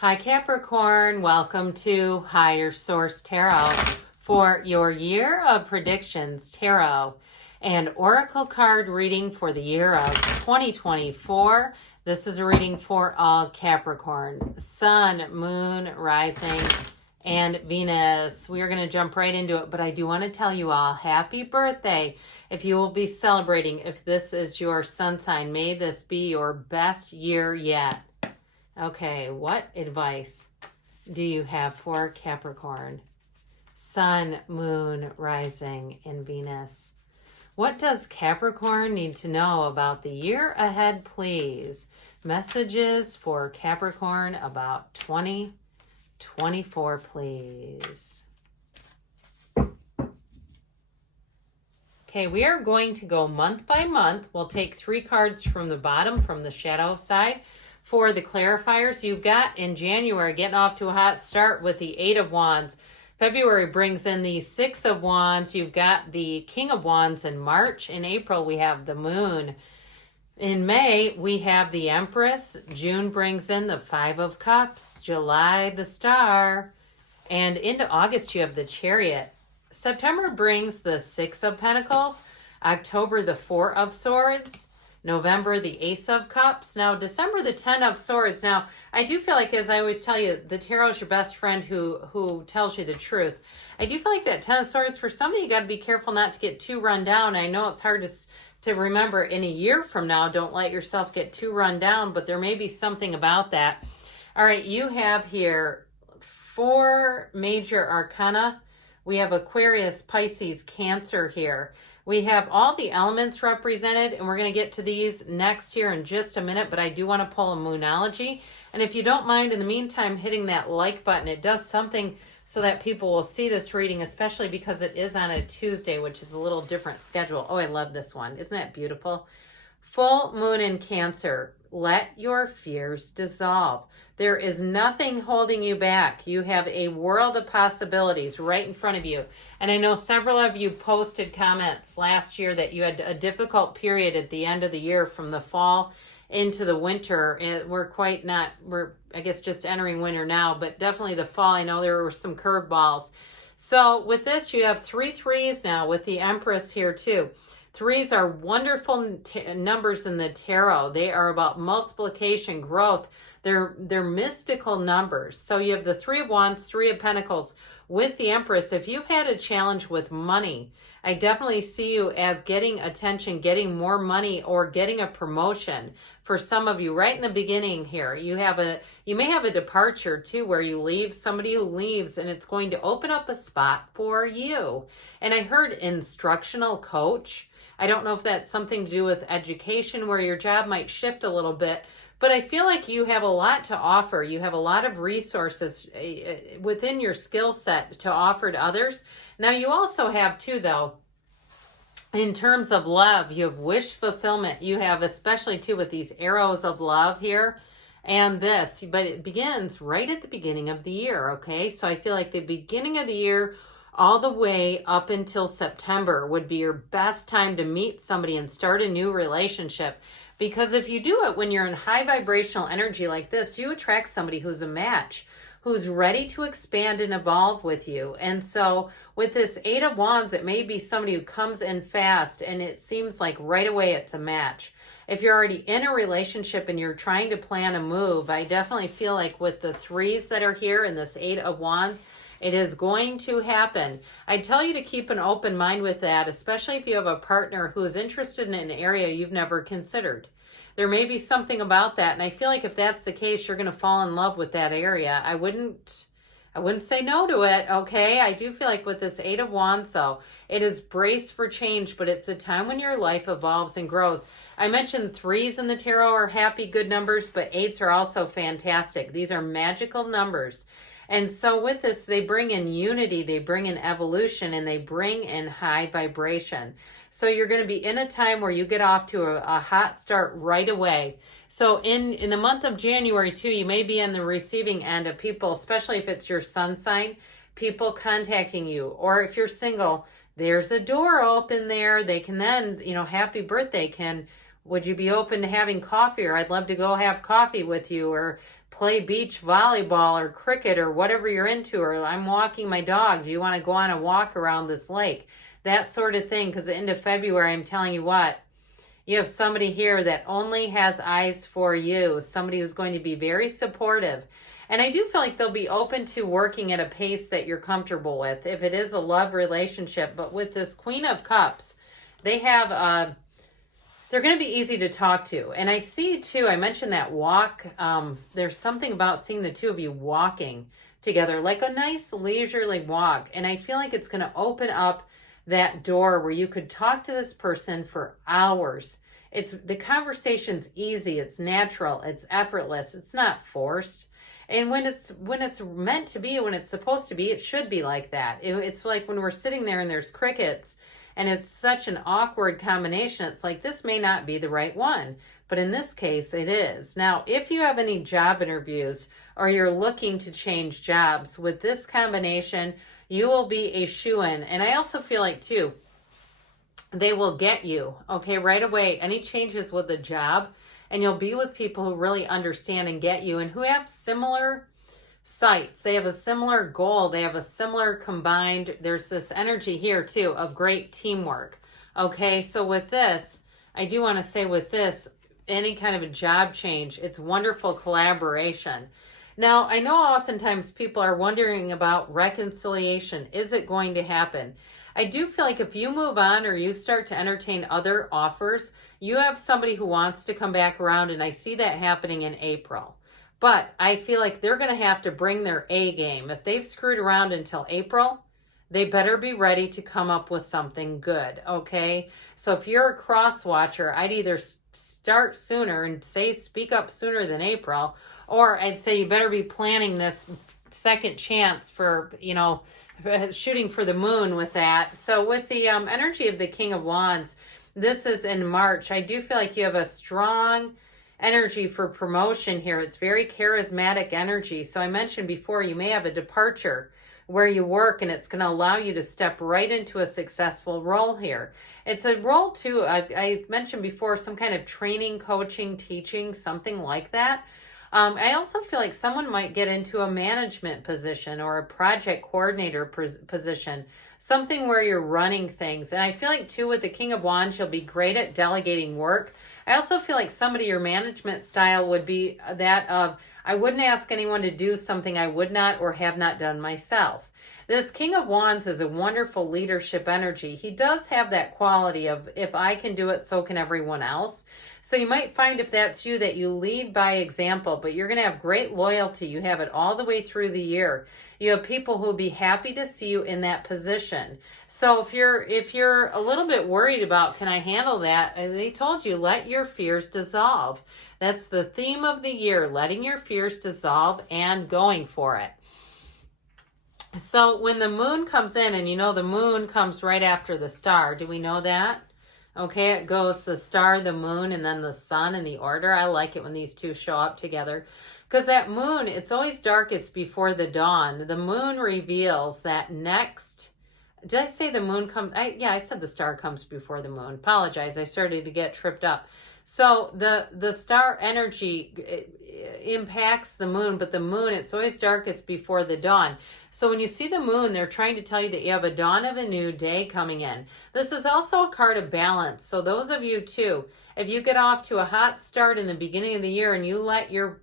Hi Capricorn, welcome to Higher Source Tarot for your year of predictions tarot and oracle card reading for the year of 2024. This is a reading for all Capricorn, Sun, Moon, Rising, and Venus. We are going to jump right into it, but I do want to tell you all happy birthday. If you will be celebrating, if this is your sun sign, may this be your best year yet. Okay, what advice do you have for Capricorn? Sun, Moon, Rising, and Venus. What does Capricorn need to know about the year ahead, please? Messages for Capricorn about 2024, please. Okay, we are going to go month by month. We'll take 3 cards from the bottom, from the shadow side. For the clarifiers, you've got in January getting off to a hot start with the 8 of Wands. February brings in the 6 of Wands. You've got the King of Wands in March. In April, we have the Moon. In May, we have the Empress. June brings in the 5 of Cups. July, the Star. And into August, you have the Chariot. September brings the 6 of Pentacles. October, the 4 of Swords. November, the Ace of Cups. Now, December, the 10 of Swords. Now, I do feel like, as I always tell you, the tarot is your best friend who tells you the truth. I do feel like that 10 of Swords, for somebody, you got to be careful not to get too run down. I know it's hard to remember in a year from now. Don't let yourself get too run down, but there may be something about that. All right, you have here 4 major arcana. We have Aquarius, Pisces, Cancer here. We have all the elements represented, and we're going to get to these next here in just a minute, but I do want to pull a Moonology. And if you don't mind, in the meantime, hitting that like button, it does something so that people will see this reading, especially because it is on a Tuesday, which is a little different schedule. Oh, I love this one. Isn't that beautiful? Full moon in Cancer. Let your fears dissolve. There is nothing holding you back. You have a world of possibilities right in front of you. And I know several of you posted comments last year that you had a difficult period at the end of the year from the fall into the winter. And we're I guess just entering winter now, but definitely the fall. I know there were some curveballs. So with this, you have 3 threes now with the Empress here too. 3s are wonderful numbers in the tarot. They are about multiplication, growth. They're mystical numbers. So you have the 3 of Wands, 3 of Pentacles with the Empress. If you've had a challenge with money, I definitely see you as getting attention, getting more money, or getting a promotion. For some of you, right in the beginning here, you may have a departure too, where you leave, somebody who leaves, and it's going to open up a spot for you. And I heard instructional coach. I don't know if that's something to do with education, where your job might shift a little bit, but I feel like you have a lot to offer. You have a lot of resources within your skill set to offer to others. Now, you also have too, though, in terms of love, you have wish fulfillment. You have, especially too, with these arrows of love here and this, but it begins right at the beginning of the year, okay? So I feel like the beginning of the year, all the way up until September, would be your best time to meet somebody and start a new relationship. Because if you do it when you're in high vibrational energy like this, you attract somebody who's a match, who's ready to expand and evolve with you. And so with this 8 of Wands, it may be somebody who comes in fast and it seems like right away it's a match. If you're already in a relationship and you're trying to plan a move, I definitely feel like with the 3s that are here and this 8 of Wands, it is going to happen. I tell you to keep an open mind with that, especially if you have a partner who is interested in an area you've never considered. There may be something about that, and I feel like if that's the case, you're going to fall in love with that area. I wouldn't say no to it, okay? I do feel like with this 8 of Wands, though, it is brace for change, but it's a time when your life evolves and grows. I mentioned 3s in the tarot are happy, good numbers, but 8s are also fantastic. These are magical numbers. And so with this, they bring in unity, they bring in evolution, and they bring in high vibration. So you're going to be in a time where you get off to a hot start right away. So in the month of January too, you may be in the receiving end of people, especially if it's your sun sign, people contacting you. Or if you're single, there's a door open there. They can then, happy birthday, can Would you be open to having coffee? Or I'd love to go have coffee with you, or play beach volleyball or cricket or whatever you're into, or I'm walking my dog. Do you want to go on a walk around this lake? That sort of thing. Because at the end of February, I'm telling you what, you have somebody here that only has eyes for you, somebody who's going to be very supportive. And I do feel like they'll be open to working at a pace that you're comfortable with, if it is a love relationship. But with this Queen of Cups, they have, they're going to be easy to talk to. And I see too, I mentioned that walk. There's something about seeing the two of you walking together, like a nice leisurely walk. And I feel like it's going to open up that door where you could talk to this person for hours. It's the conversation's easy, it's natural, it's effortless, it's not forced. And when it's meant to be, when it's supposed to be, it should be like that. It's like when we're sitting there and there's crickets and it's such an awkward combination, it's like this may not be the right one. But in this case, it is. Now, if you have any job interviews or you're looking to change jobs, with this combination, you will be a shoo-in. And I also feel like, too, they will get you, okay, right away. Any changes with the job, and you'll be with people who really understand and get you and who have similar sights. They have a similar goal. They have a similar combined, there's this energy here, too, of great teamwork, okay? So with this, I do want to say with this, any kind of a job change, it's wonderful collaboration. Now, I know oftentimes people are wondering about reconciliation. Is it going to happen? I do feel like if you move on or you start to entertain other offers, you have somebody who wants to come back around, and I see that happening in April. But I feel like they're going to have to bring their A game. If they've screwed around until April, they better be ready to come up with something good, okay? So if you're a cross watcher, I'd either start sooner and say speak up sooner than April, or I'd say you better be planning this second chance for, shooting for the moon with that. So with the energy of the King of Wands, this is in March. I do feel like you have a strong energy for promotion here. It's very charismatic energy. So I mentioned before, you may have a departure where you work, and it's going to allow you to step right into a successful role here. It's a role too, I mentioned before, some kind of training, coaching, teaching, something like that. I also feel like someone might get into a management position or a project coordinator position, something where you're running things. And I feel like too, with the King of Wands, you'll be great at delegating work. I also feel like somebody, your management style would be that of, I wouldn't ask anyone to do something I would not or have not done myself. This King of Wands is a wonderful leadership energy. He does have that quality of, if I can do it, so can everyone else. So you might find, if that's you, that you lead by example, but you're going to have great loyalty. You have it all the way through the year. You have people who will be happy to see you in that position. So if you're a little bit worried about, can I handle that? They told you, let your fears dissolve. That's the theme of the year, letting your fears dissolve and going for it. So when the moon comes in, and the moon comes right after the star. Do we know that? Okay, it goes the star, the moon, and then the sun in the order. I like it when these two show up together, because that moon, it's always darkest before the dawn. The moon reveals that next. Did I say the moon comes? I said the star comes before the moon. Apologize, I started to get tripped up. So the star energy impacts the moon, but the moon, it's always darkest before the dawn. So when you see the moon, they're trying to tell you that you have a dawn of a new day coming in. This is also a card of balance. So those of you too, if you get off to a hot start in the beginning of the year and you let your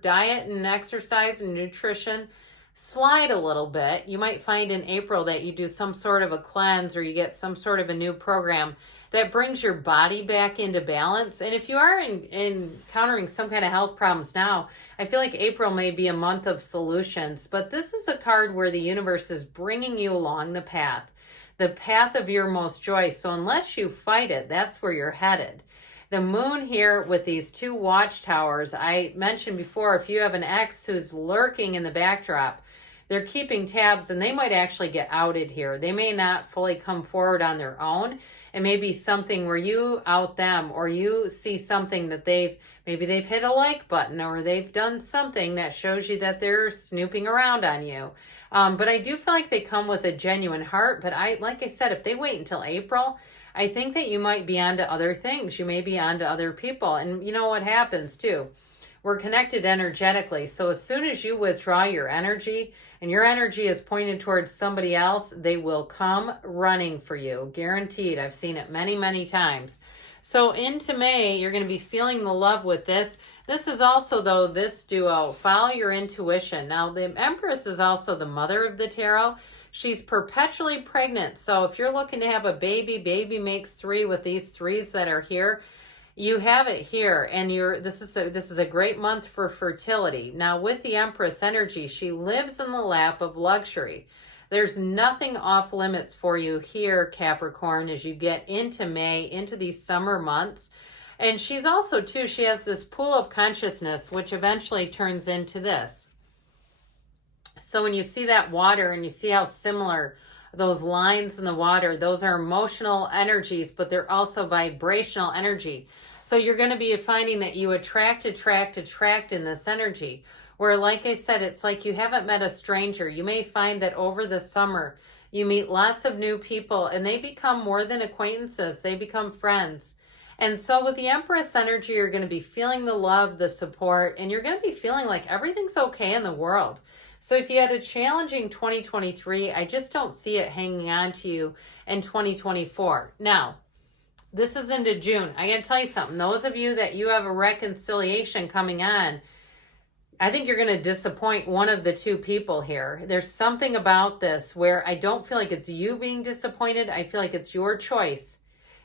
diet and exercise and nutrition slide a little bit, you might find in April that you do some sort of a cleanse, or you get some sort of a new program that brings your body back into balance. And if you are encountering some kind of health problems now, I feel like April may be a month of solutions. But this is a card where the universe is bringing you along the path of your most joy. So unless you fight it, that's where you're headed. The moon here with these two watchtowers, I mentioned before, if you have an ex who's lurking in the backdrop, they're keeping tabs, and they might actually get outed here. They may not fully come forward on their own. It may be something where you out them, or you see something that maybe they've hit a like button, or they've done something that shows you that they're snooping around on you. But I do feel like they come with a genuine heart. But like I said, if they wait until April, I think that you might be onto other things. You may be onto other people. And you know what happens too? We're connected energetically. So as soon as you withdraw your energy and your energy is pointed towards somebody else, they will come running for you. Guaranteed. I've seen it many, many times. So into May, you're going to be feeling the love with this. This is also, though, this duo, follow your intuition. Now, the Empress is also the mother of the tarot. She's perpetually pregnant. So if you're looking to have a baby, baby makes three with these threes that are here. You have it here, and this is a great month for fertility. Now, with the Empress energy, she lives in the lap of luxury. There's nothing off limits for you here, Capricorn, as you get into May, into these summer months. And she's also, too, she has this pool of consciousness, which eventually turns into this. So when you see that water and you see how similar those lines in the water, those are emotional energies, but they're also vibrational energy. So you're going to be finding that you attract in this energy. Where, like I said, it's like you haven't met a stranger. You may find that over the summer, you meet lots of new people and they become more than acquaintances. They become friends. And so with the Empress energy, you're going to be feeling the love, the support, and you're going to be feeling like everything's okay in the world. So if you had a challenging 2023, I just don't see it hanging on to you in 2024. Now, this is into June. I got to tell you something. Those of you that you have a reconciliation coming on, I think you're going to disappoint one of the two people here. There's something about this where I don't feel like it's you being disappointed. I feel like it's your choice.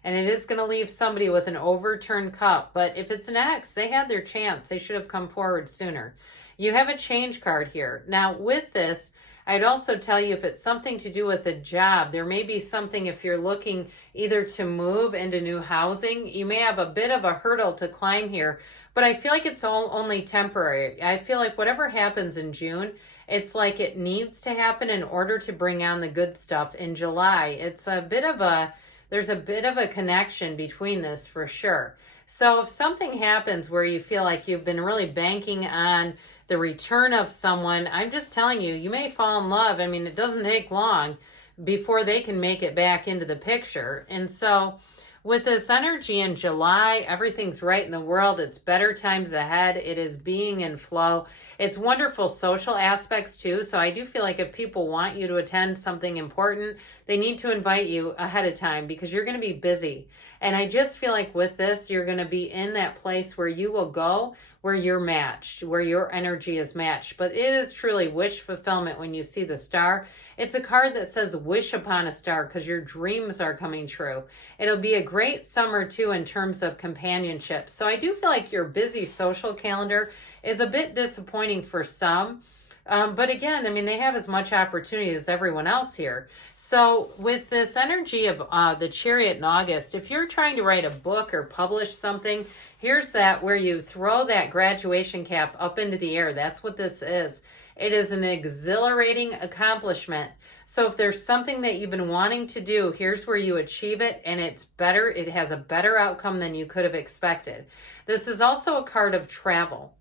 And it is going to leave somebody with an overturned cup. But if it's an ex, they had their chance. They should have come forward sooner. You have a change card here. Now, with this, I'd also tell you if it's something to do with a job, there may be something if you're looking either to move into new housing, you may have a bit of a hurdle to climb here, but I feel like it's only temporary. I feel like whatever happens in June, it's like it needs to happen in order to bring on the good stuff in July. It's a bit of a, there's a bit of a connection between this for sure. So if something happens where you feel like you've been really banking on the return of someone, I'm just telling you, you may fall in love. I mean, it doesn't take long before they can make it back into the picture. And so with this energy in July, everything's right in the world. It's better times ahead. It is being in flow. It's wonderful social aspects too. So I do feel like if people want you to attend something important, they need to invite you ahead of time because you're going to be busy. And I just feel like with this, you're going to be in that place where you will go where you're matched, where your energy is matched. But it is truly wish fulfillment when you see the star. It's a card that says wish upon a star because your dreams are coming true. It'll be a great summer too in terms of companionship. So I do feel like your busy social calendar is a bit disappointing for some. But again, I mean, they have as much opportunity as everyone else here. So with this energy of the Chariot in August, if you're trying to write a book or publish something, here's that where you throw that graduation cap up into the air. That's what this is. It is an exhilarating accomplishment. So if there's something that you've been wanting to do, here's where you achieve it, and it's better. It has a better outcome than you could have expected. This is also a card of travel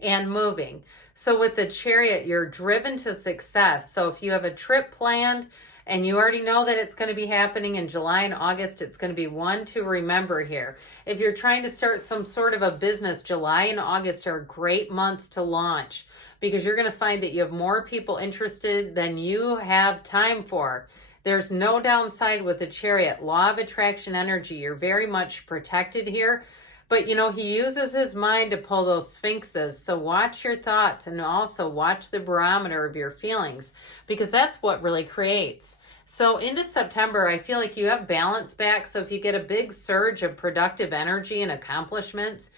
and moving. So with the Chariot, you're driven to success. So if you have a trip planned and you already know that it's going to be happening in July and August, it's going to be one to remember here. If you're trying to start some sort of a business, July and August are great months to launch because you're going to find that you have more people interested than you have time for. There's no downside with the Chariot. Law of attraction energy. You're very much protected here. But, you know, he uses his mind to pull those sphinxes. So watch your thoughts and also watch the barometer of your feelings because that's what really creates. So into September, I feel like you have balance back. So if you get a big surge of productive energy and accomplishments,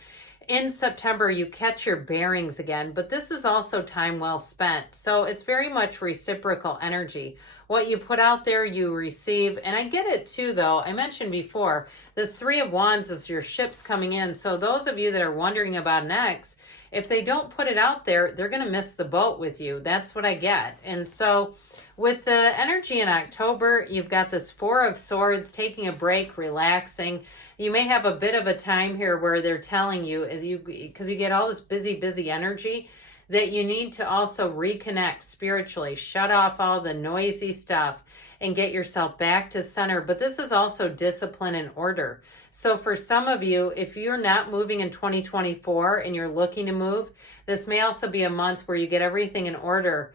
in September, you catch your bearings again. But this is also time well spent. So it's very much reciprocal energy. What you put out there, you receive. And I get it too, though. I mentioned before, this Three of Wands is your ships coming in. So those of you that are wondering about an ex, if they don't put it out there, they're going to miss the boat with you. That's what I get. And so with the energy in October, you've got this Four of Swords, taking a break, relaxing. You may have a bit of a time here where they're telling you, because you get all this busy energy, that you need to also reconnect spiritually, shut off all the noisy stuff. and get yourself back to center. But this is also discipline and order. So for some of you, if you're not moving in 2024 and you're looking to move, this may also be a month where you get everything in order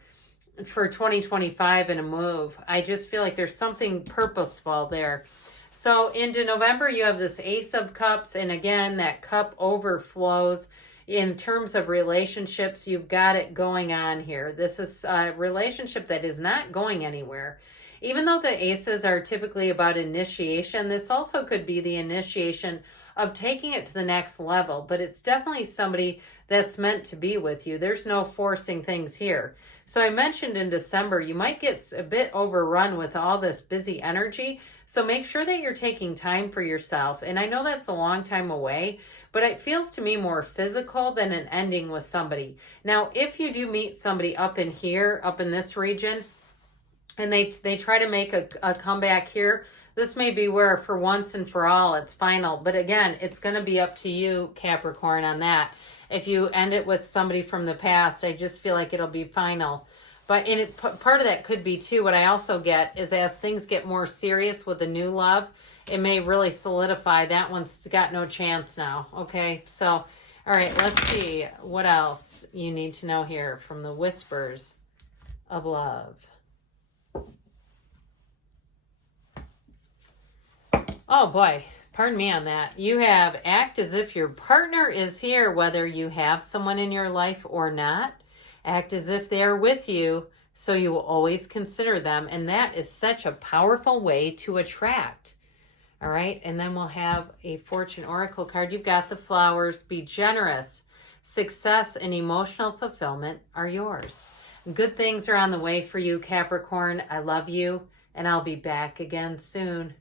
for 2025 and a move. I just feel like there's something purposeful there. So into November, you have this Ace of Cups. And again, that cup overflows. In terms of relationships, you've got it going on here. This is a relationship that is not going anywhere. Even though the aces are typically about initiation, this also could be the initiation of taking it to the next level. But it's definitely somebody that's meant to be with you. There's no forcing things here. So I mentioned in December, you might get a bit overrun with all this busy energy. So make sure that you're taking time for yourself. And I know that's a long time away, but it feels to me more physical than an ending with somebody. Now, if you do meet somebody up in here, up in this region, and they try to make a comeback here, this may be where for once and for all, it's final. But again, it's going to be up to you, Capricorn, on that. If you end it with somebody from the past, I just feel like it'll be final. But part of that could be too, what I also get is as things get more serious with a new love, it may really solidify. That one's got no chance now. Okay, so, all right, let's see what else you need to know here from the Whispers of Love. Oh boy, pardon me on that. You have act as if your partner is here, whether you have someone in your life or not. Act as if they're with you, so you will always consider them. And that is such a powerful way to attract. All right, and then we'll have a Fortune Oracle card. You've got the flowers. Be generous. Success and emotional fulfillment are yours. Good things are on the way for you, Capricorn. I love you, and I'll be back again soon.